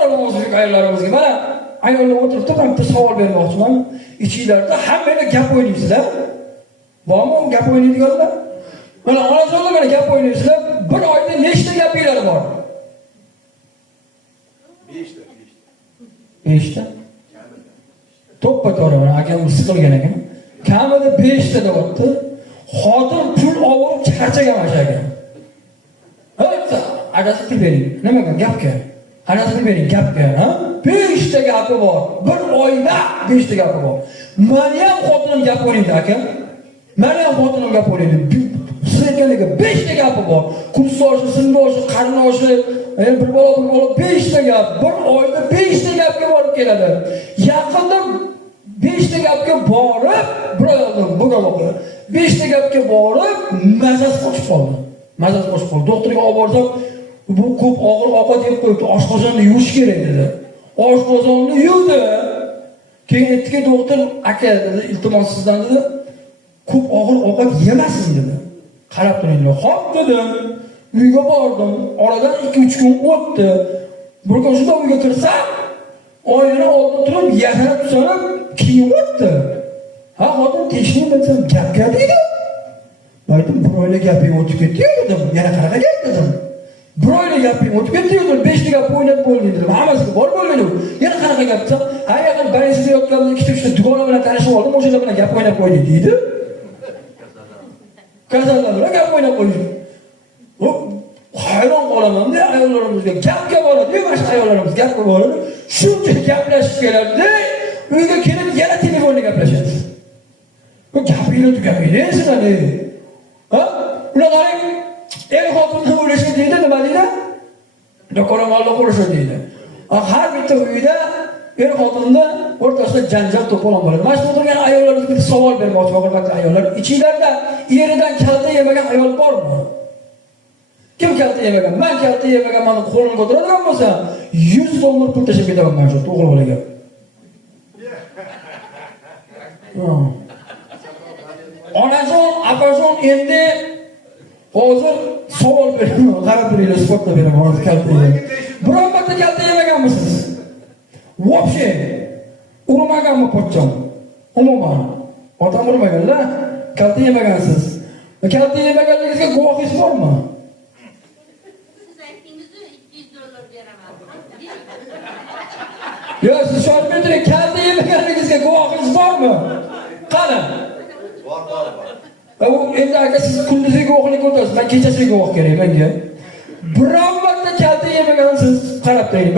boraman o'zbek ayollarimizga. Mana ayollar o'tiribdi, men bitta savol bermoqchiman. Ichingizda hammaga gap o'ynaysizlar. Bormi gap o'ynaydiganlar? Mana onajonlar mana gap o'ynaysizlar. Bir oyda nechta gapinglar bor? 5 ta. To'ppa-to'g'ri mana akam siqilgan ekan. Kamida 5 ta deyapti. Xotin pul olib charchagan ekan. Hopsa, adasi pul bering. Nimaga gapga? Adasi bering gapga, ha? 5 ta gapi bor. Bir oyda 5 ta gapi bor. Meni ham xotinim gap o'ynaydi aka. Meni ham xotinim gap o'ynaydi. Siz aytganlarga 5 ta gapi bor. Kursoshi, sindoshi, qarinoshi, bir bola 5 ta gap. Bir oyda 5 ta gapga borib keladi. Yaqinda 5 ta gapga borib, bir oydan bu gapga 5 ta gapga borib, mazasi qochib qoldi. Mazasi qochib qoldi. Doktorga olib borsam, bu ko'p og'ir ovqat yeb qo'yibdi, oshqozonni yuvish kerak dedi. Oshqozonni yuvdi. Keyin aytdiki, doktor, aka dedi, iltimos sizdan dedi, ko'p og'ir ovqat yemasin dedi. Qarab turinglar. Xo'p dedim. Uyga bordim. Oradan 2-3 kun o'tdi. Bir kun shunday uyga kirsam, oyna oldida turib, yasanib tusanib, kiyib o'tdi. Ha, xotin tekshirib aytsam, gapga deydi. Aytdim, bir oylik gaping o'tib ketdi dedim. Yana qanaqa gap dedim. Bir oylik gaping o'tib ketdi dedim. 5 ta gap o'ynab bo'ldi dedim. Hammasiga bor bo'lmaydi. Yana qanaqa gap desam, ha, yaqin banisida yotganda 2-3 ta dugona bilan tanishib oldim, o'shalar bilan gap o'ynab qo'ydi deydi. Kasallar bilan gap o'ynab qo'ydi. Hayron qolaman-da, ayollarimizga gapga boradi, mana ayollarimiz gapga boradi. Shuncha gaplashib keladi, uyga kelib yana telefonda gaplashadi. Bu gapingni tugamaydi sizlarni. Ha? Ular qarang, xotinni o'lishi deydi, nima deydi? Do'konamalda qo'lishi deydi. Har bitta uyda xotinda o'rtasida janjal to'polon bo'ladi. Mana shu turgan ayollarimizga bir savol bermoqchiman, hurmatli ayollar. Ichingizda eridan kalta yemagan ayol bormi? Kim kalta yemagan? Men kalta yemagan, meni qo'limga ko'taradigan bo'lsa, 100 dollar pul tashib ketaman men shu to'g'ri bo'laga. Onajon, apajon endi hozir savol beraman, qarab turinglar, suhbatda beraman, hozir kalta yemagan. Biron marta kalta yemaganmisiz? Вообще urmaganmi pochcham? Umuman. Otam urmaganlar, kalta yemagansiz. Kalta yemaganligingizga guvohingiz bormi? Yo, siz shart ayting, kalta yemaganligingizga guvohingiz bormi? Qani? Bor. U endi aka siz kunduziga guvohlik o'tasiz, men kechasiga guvoh kerak menga. Biron marta kalta yemagansiz, qarab turing.